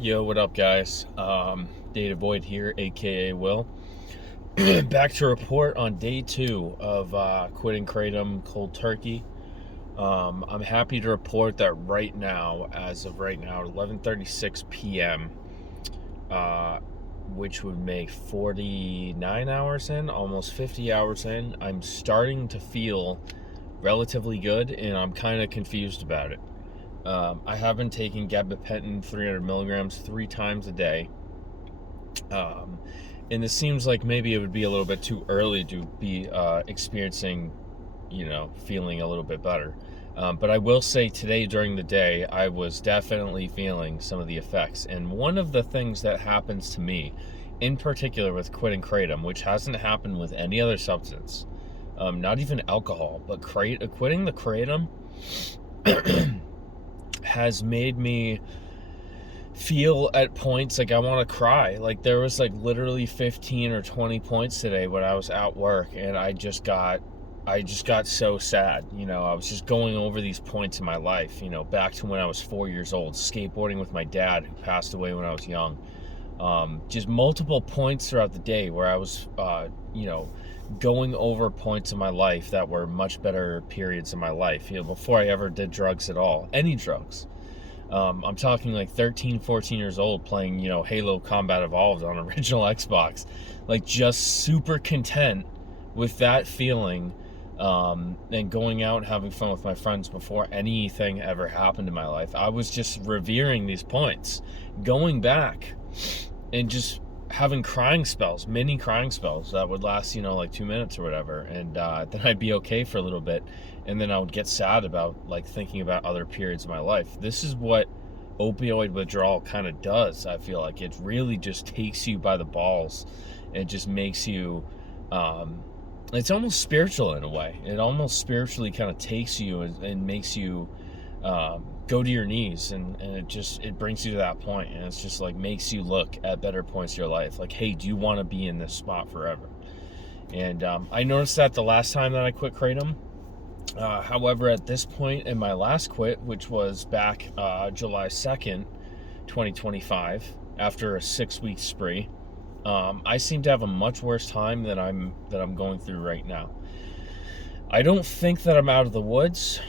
Yo, what up, guys? Data Void here, aka Will. Back to report on day 2 of quitting Kratom cold turkey. I'm happy to report that right now, as of right now, 11:36 p.m., which would make 49 hours in, almost 50 hours in, I'm starting to feel relatively good, and I'm kind of confused about it. I have been taking gabapentin 300 milligrams 3 times a day. Um, and it seems like maybe it would be a little bit too early to be experiencing, feeling a little bit better. But I will say today during the day, I was definitely feeling some of the effects. And one of the things that happens to me, in particular with quitting Kratom, which hasn't happened with any other substance, not even alcohol, but quitting the Kratom has made me feel at points like I want to cry. Like there was like literally 15 or 20 points today when I was at work, and I just got so sad. I was just going over these points in my life, back to when I was 4 years old, skateboarding with my dad who passed away when I was young. Just multiple points throughout the day where I was going over points in my life that were much better periods in my life, before I ever did drugs at all, any drugs. I'm talking like 13, 14 years old playing, Halo Combat Evolved on original Xbox. Like just super content with that feeling, and going out and having fun with my friends before anything ever happened in my life. I was just revering these points, going back and just having crying spells, mini crying spells that would last, like 2 minutes or whatever. And then I'd be okay for a little bit. And then I would get sad about like thinking about other periods of my life. This is what opioid withdrawal kind of does. I feel like it really just takes you by the balls. It just makes you, it's almost spiritual in a way. It almost spiritually kind of takes you and makes you go to your knees, and it brings you to that point, and it's just like makes you look at better points of your life. Like, hey, do you want to be in this spot forever? And I noticed that the last time that I quit Kratom. However, at this point in my last quit, which was back July 2nd, 2025, after a 6-week spree, I seem to have a much worse time than I'm going through right now. I don't think that I'm out of the woods.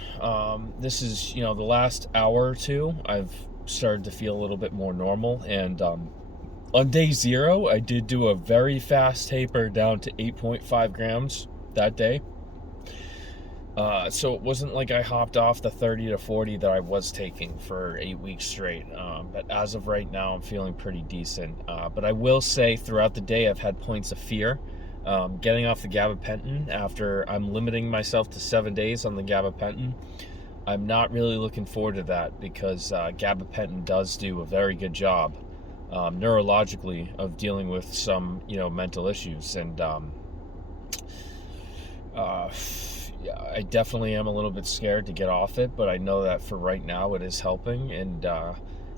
This is, the last hour or two, I've started to feel a little bit more normal. And on day 0, I did do a very fast taper down to 8.5 grams that day. So it wasn't like I hopped off the 30 to 40 that I was taking for 8 weeks straight. But as of right now, I'm feeling pretty decent. But I will say throughout the day, I've had points of fear. Getting off the gabapentin after I'm limiting myself to 7 days on the gabapentin, I'm not really looking forward to that, because gabapentin does do a very good job neurologically of dealing with some mental issues. And I definitely am a little bit scared to get off it, but I know that for right now it is helping. And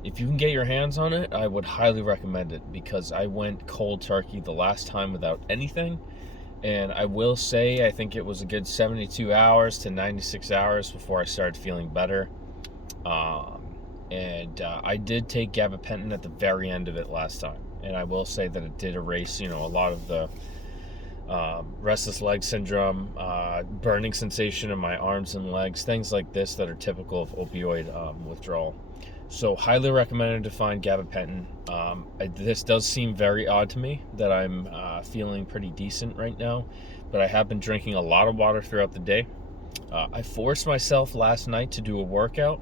if you can get your hands on it, I would highly recommend it, because I went cold turkey the last time without anything. And I will say, I think it was a good 72 hours to 96 hours before I started feeling better. I did take gabapentin at the very end of it last time. And I will say that it did erase, a lot of the restless leg syndrome, burning sensation in my arms and legs, things like this that are typical of opioid withdrawal. So highly recommended to find gabapentin. This does seem very odd to me that I'm feeling pretty decent right now, but I have been drinking a lot of water throughout the day. I forced myself last night to do a workout.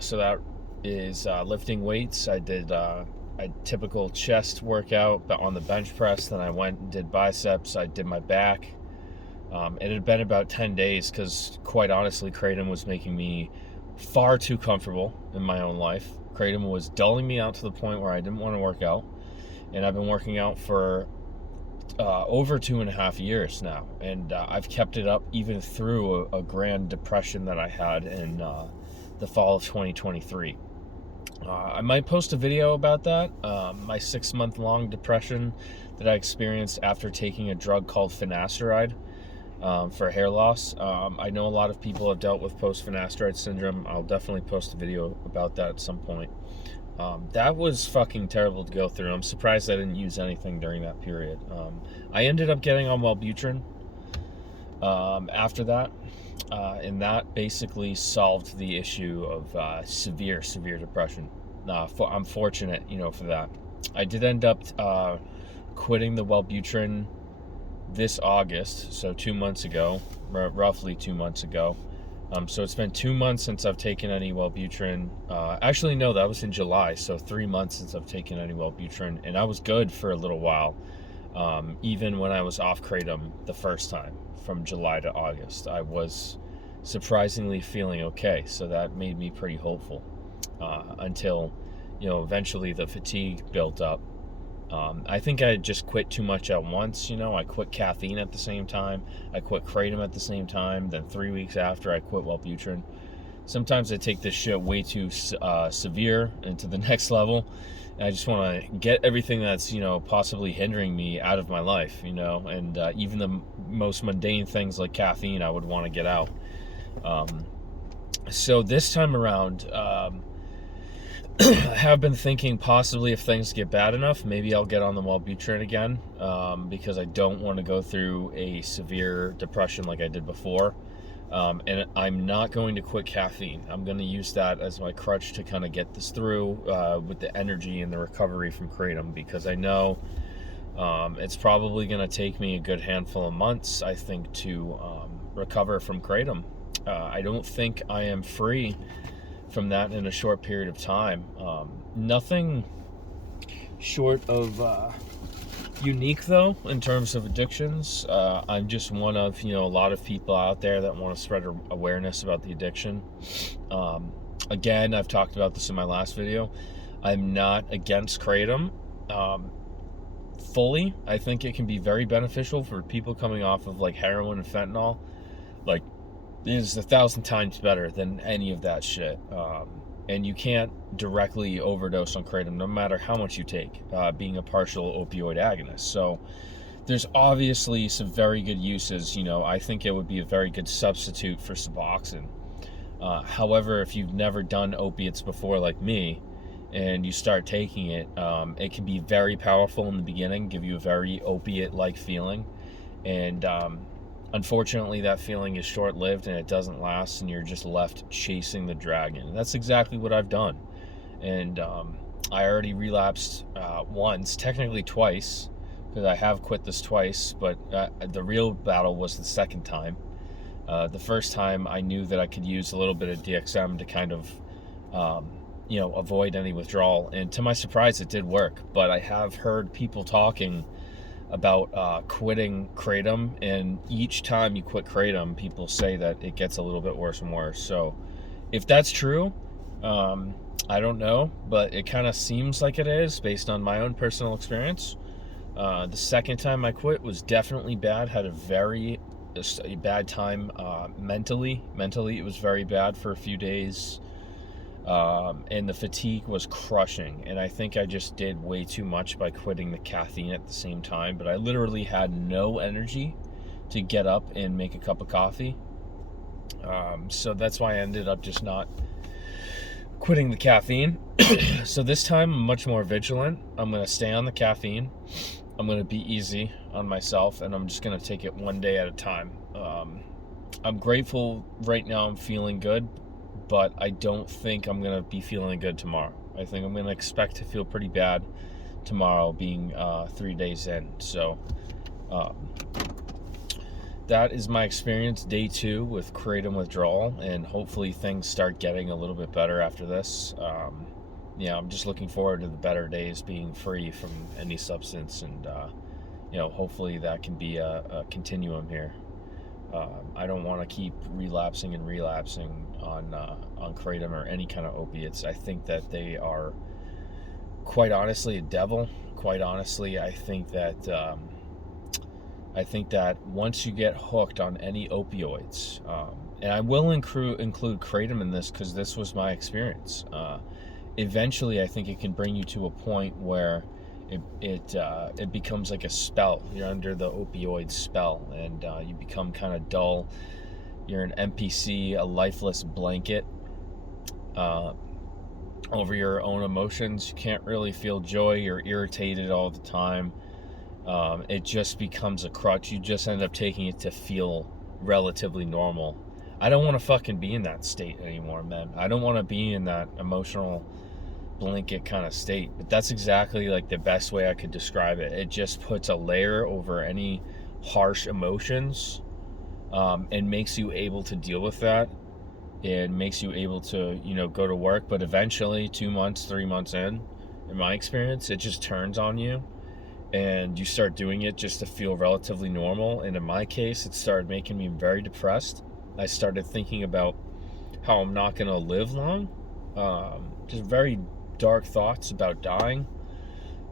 So that is lifting weights. I did a typical chest workout on the bench press. Then I went and did biceps. I did my back. It had been about 10 days because, quite honestly, Kratom was making me far too comfortable in my own life. Kratom was dulling me out to the point where I didn't want to work out. And I've been working out for over 2.5 years now. And I've kept it up even through a grand depression that I had in the fall of 2023. I might post a video about that, my 6-month long depression that I experienced after taking a drug called finasteride. for hair loss. I know a lot of people have dealt with post-finasteride syndrome. I'll definitely post a video about that at some point. That was fucking terrible to go through. I'm surprised I didn't use anything during that period. I ended up getting on Wellbutrin after that, and that basically solved the issue of severe depression. I'm fortunate, for that. I did end up quitting the Wellbutrin this August, so 2 months ago, roughly 2 months ago. So it's been 2 months since I've taken any Wellbutrin. Actually, no, that was in July, so 3 months since I've taken any Wellbutrin, and I was good for a little while, even when I was off Kratom the first time, from July to August. I was surprisingly feeling okay, so that made me pretty hopeful, until, eventually the fatigue built up. I think I just quit too much at once. I quit caffeine at the same time. I quit Kratom at the same time. Then 3 weeks after, I quit Wellbutrin. Sometimes I take this shit way too severe and to the next level. And I just want to get everything that's, possibly hindering me out of my life, and even the most mundane things like caffeine, I would want to get out. So this time around, I have been thinking possibly if things get bad enough, maybe I'll get on the Wellbutrin again, because I don't want to go through a severe depression like I did before. And I'm not going to quit caffeine. I'm going to use that as my crutch to kind of get this through with the energy and the recovery from Kratom, because I know it's probably going to take me a good handful of months, I think, to recover from Kratom. I don't think I am free from that in a short period of time. Nothing short of unique, though, in terms of addictions. I'm just one of a lot of people out there that want to spread awareness about the addiction. Again, I've talked about this in my last video. I'm not against Kratom fully. I think it can be very beneficial for people coming off of like heroin and fentanyl. Like, it is 1,000 times better than any of that shit. And you can't directly overdose on Kratom no matter how much you take, being a partial opioid agonist. So there's obviously some very good uses. I think it would be a very good substitute for Suboxone. However, if you've never done opiates before like me, and you start taking it, it can be very powerful in the beginning, give you a very opiate-like feeling. And unfortunately, that feeling is short-lived and it doesn't last, and you're just left chasing the dragon. And that's exactly what I've done. And I already relapsed once, technically twice, because I have quit this twice, but the real battle was the second time. The first time, I knew that I could use a little bit of DXM to kind of, avoid any withdrawal. And to my surprise, it did work. But I have heard people talking about quitting Kratom, and each time you quit Kratom, people say that it gets a little bit worse and worse. So if that's true, I don't know, but it kind of seems like it is based on my own personal experience. The second time I quit was definitely bad. Had a bad time mentally. It was very bad for a few days. And the fatigue was crushing, and I think I just did way too much by quitting the caffeine at the same time. But I literally had no energy to get up and make a cup of coffee, so that's why I ended up just not quitting the caffeine. So this time I'm much more vigilant. I'm going to stay on the caffeine. I'm going to be easy on myself, and I'm just going to take it one day at a time. I'm grateful right now. I'm feeling good, but I don't think I'm going to be feeling good tomorrow. I think I'm going to expect to feel pretty bad tomorrow, being 3 days in. So that is my experience, day 2 with Kratom withdrawal, and hopefully things start getting a little bit better after this. I'm just looking forward to the better days, being free from any substance, and hopefully that can be a continuum here. I don't want to keep relapsing on Kratom or any kind of opiates. I think that they are, quite honestly, a devil. Quite honestly, I think that once you get hooked on any opioids, and I will include Kratom in this because this was my experience. Eventually, I think it can bring you to a point where it becomes like a spell. You're under the opioid spell, and you become kind of dull. You're an NPC, a lifeless blanket over your own emotions. You can't really feel joy. You're irritated all the time. It just becomes a crutch. You just end up taking it to feel relatively normal. I don't want to fucking be in that state anymore, man. I don't want to be in that emotional blanket kind of state. But that's exactly like the best way I could describe it. It just puts a layer over any harsh emotions, and makes you able to deal with that. It makes you able to, go to work. But eventually, 2 months, 3 months in my experience, it just turns on you. And you start doing it just to feel relatively normal. And in my case, it started making me very depressed. I started thinking about how I'm not going to live long. Just very dark thoughts about dying.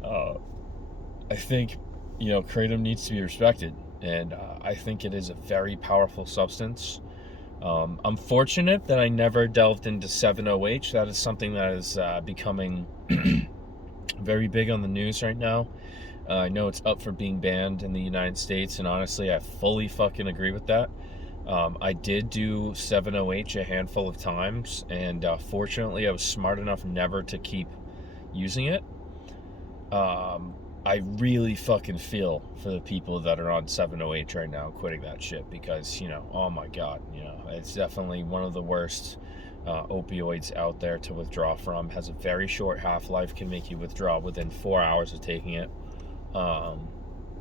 I think, Kratom needs to be respected. And I think it is a very powerful substance. I'm fortunate that I never delved into 7-OH. That is something that is becoming very big on the news right now. I know it's up for being banned in the United States, and honestly, I fully fucking agree with that. I did do 7-OH a handful of times, and fortunately, I was smart enough never to keep using it. I really fucking feel for the people that are on 7-OH right now quitting that shit, because, oh my God, it's definitely one of the worst opioids out there to withdraw from. Has a very short half-life, can make you withdraw within 4 hours of taking it.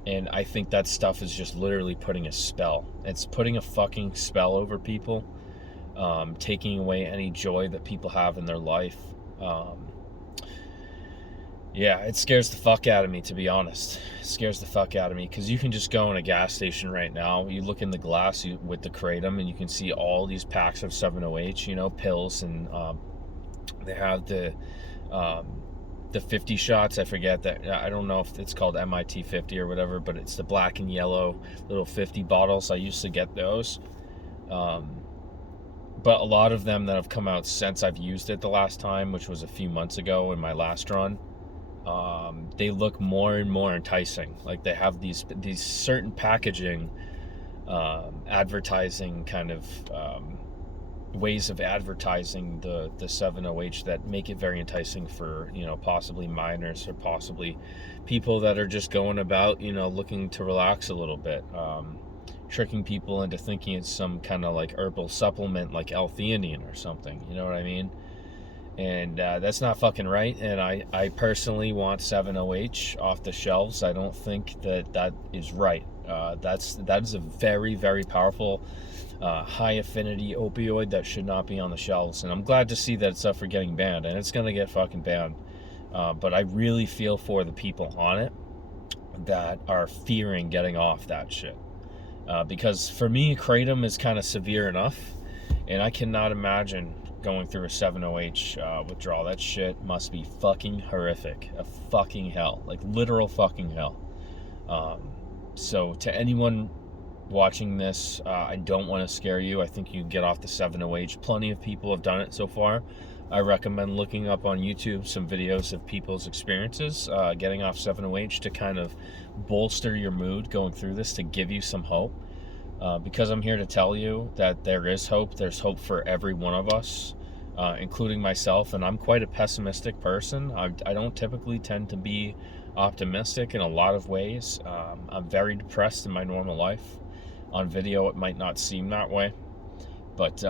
And I think that stuff is just literally putting a spell. It's putting a fucking spell over people, taking away any joy that people have in their life. Yeah, it scares the fuck out of me, to be honest. It scares the fuck out of me, because you can just go in a gas station right now. You look in the glass with the Kratom, and you can see all these packs of 7-OH, pills, and they have the 50 shots. I forget that. I don't know if it's called MIT 50 or whatever, but it's the black and yellow little 50 bottles. I used to get those. But a lot of them that have come out since I've used it the last time, which was a few months ago in my last run, they look more and more enticing. Like they have these certain packaging, advertising kind of ways of advertising the 7-OH that make it very enticing for, possibly minors, or possibly people that are just going about, looking to relax a little bit, tricking people into thinking it's some kind of like herbal supplement like L-theanine or something, you know what I mean? And that's not fucking right. And I personally want 7-OH off the shelves. I don't think that is right. That is a very, very powerful, high affinity opioid that should not be on the shelves. And I'm glad to see that it's up for getting banned, and it's gonna get fucking banned. But I really feel for the people on it that are fearing getting off that shit. Because for me, Kratom is kind of severe enough, and I cannot imagine going through a 7-OH withdrawal. That shit must be fucking horrific. A fucking hell. Like literal fucking hell. So to anyone watching this, I don't want to scare you. I think you can get off the 7-OH. Plenty of people have done it so far. I recommend looking up on YouTube some videos of people's experiences getting off 7-OH to kind of bolster your mood going through this, to give you some hope. Because I'm here to tell you that there is hope. There's hope for every one of us, including myself. And I'm quite a pessimistic person. I don't typically tend to be optimistic in a lot of ways. I'm very depressed in my normal life. On video, it might not seem that way. But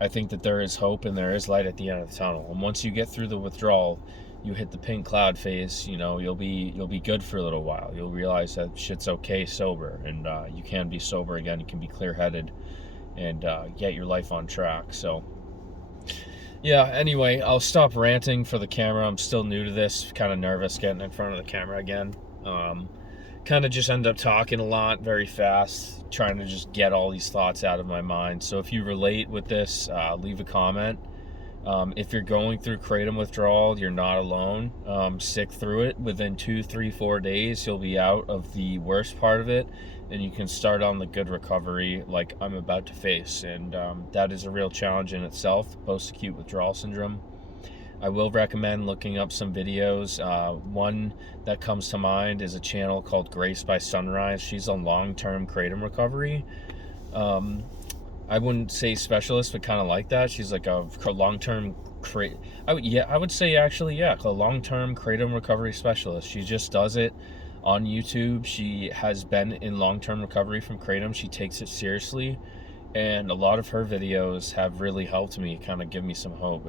I think that there is hope and there is light at the end of the tunnel. And once you get through the withdrawal, you hit the pink cloud phase, you'll be good for a little while. You'll realize that shit's okay sober, and you can be sober again. You can be clear-headed and get your life on track. So yeah, anyway, I'll stop ranting for the camera. I'm still new to this, kind of nervous getting in front of the camera again. Kind of just end up talking a lot very fast, trying to just get all these thoughts out of my mind. So if you relate with this, leave a comment. If you're going through Kratom withdrawal, you're not alone. Stick through it. Within 2, 3, 4 days, you'll be out of the worst part of it, and you can start on the good recovery like I'm about to face. And that is a real challenge in itself, post-acute withdrawal syndrome. I will recommend looking up some videos. One that comes to mind is a channel called Grace by Sunrise. She's a long-term kratom recovery. I wouldn't say specialist, but kind of like that. She's like a long-term I would say actually, yeah, a long-term kratom recovery specialist. She just does it on YouTube. She has been in long-term recovery from kratom. She takes it seriously, and a lot of her videos have really helped me, kind of give me some hope.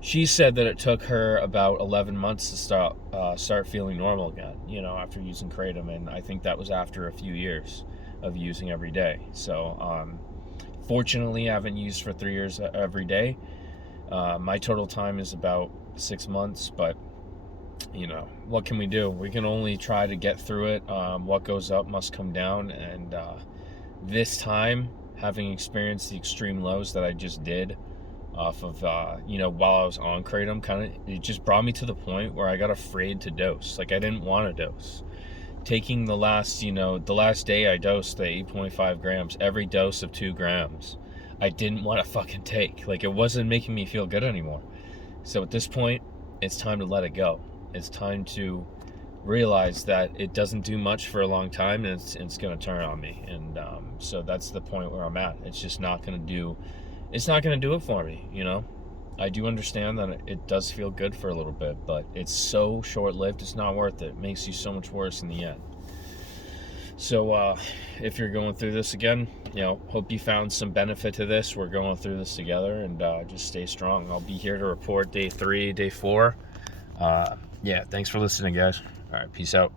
She said that it took her about 11 months to start feeling normal again, after using kratom, and I think that was after a few years of using every day. So fortunately, I haven't used for 3 years every day. My total time is about 6 months, but what can we do? We can only try to get through it. What goes up must come down, and this time, having experienced the extreme lows that I just did off of while I was on kratom, it just brought me to the point where I got afraid to dose. Like, I didn't want to dose. Taking the last day I dosed the 8.5 grams, every dose of 2 grams, I didn't want to fucking take. Like, it wasn't making me feel good anymore. So at this point, it's time to let it go. It's time to realize that it doesn't do much for a long time, and it's going to turn on me. And so that's the point where I'm at. It's just not going to do it for me. I do understand that it does feel good for a little bit, but it's so short-lived, it's not worth it. It makes you so much worse in the end. So if you're going through this again, hope you found some benefit to this. We're going through this together, and just stay strong. I'll be here to report day 3, day 4. Thanks for listening, guys. All right, peace out.